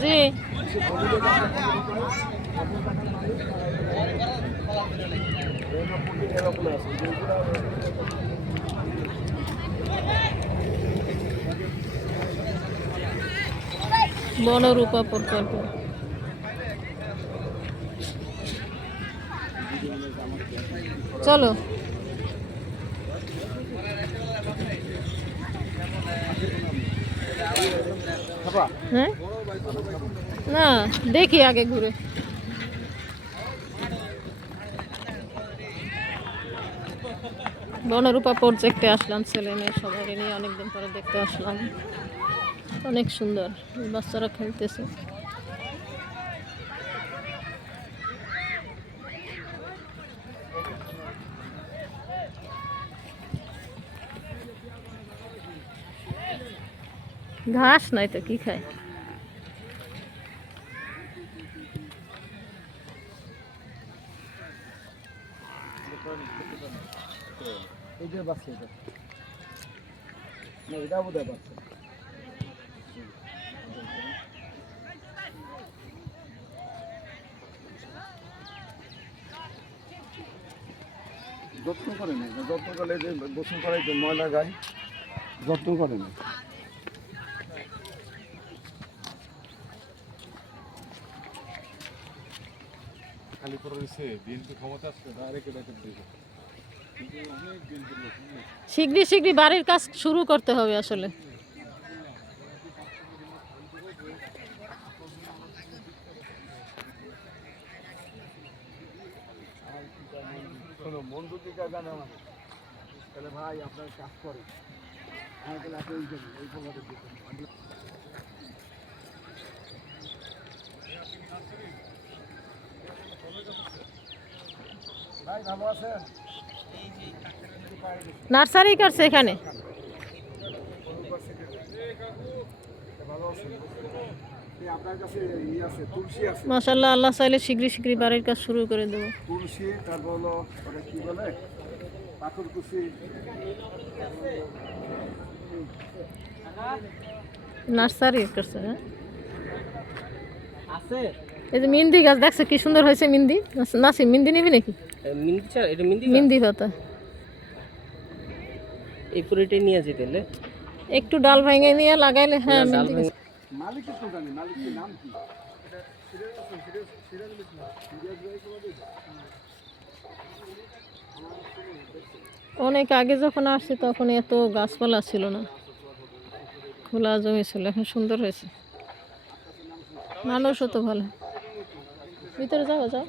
জি। বনরূপা প্রকল্প। চলো। হ্যাঁ না, দেখি আগে ঘুরে। বনরূপা প্রজেক্টে আসলাম, ছেলে মেয়ে সবাই নিয়ে অনেকদিন পরে দেখতে আসলাম। অনেক সুন্দর, বাচ্চারা খেলতেছে। ঘাস নাই তো, কি খায়? যত্ন করে না যত্ন করলে যে গোসল করাই তো ময়লা গায়ে, যত্ন করে না খালি করে রয়েছে বিএনপি ক্ষমতা আসছে ডাইরেক্ট এটা করে দিবে শীঘ্রই শীঘ্রই বাড়ির কাজ শুরু করতে হবে আসলে। শোনো মন যদি গান আমার? তাহলে ভাই আপনার কাজ করে। ওই জন্য ওই ভাই ভালো আছেন নার্সারি করছে এখানে। ভালো আছেন এই আপনার কাছে ই আছে তুলসী আছে মাসাল্লাহ আল্লাহ চাইলে শীঘ্রই শীঘ্রই বাড়ির কাজ শুরু করে দেবো। তুলসী তারপর হলো ওটা কি বলে? পাথর কুচি। নার্সারি করছে হ্যাঁ? আছে? এই যে মিন্দি গাছ দেখছ কি সুন্দর হয়েছে মিন্দি? নাসি মিন্দি নিবি নাকি? মিন্দি ছাড়া এটা মিন্দি মিন্দি পাতা। এই পুরোটাই নিয়ে যেতে এলে একটু ডাল ভেঙে নিয়ে লাগাইলে হ্যাঁ মিন্দি গাছ। মালিকের তো জানি মালিকের নাম কি? অনেক আগে যখন আসছি তখন এত গাছপালা ছিল না। খোলা জমি ছিল এখন সুন্দর হয়েছে। মানুষও তো ভালো। ভিতরে যাও যাও।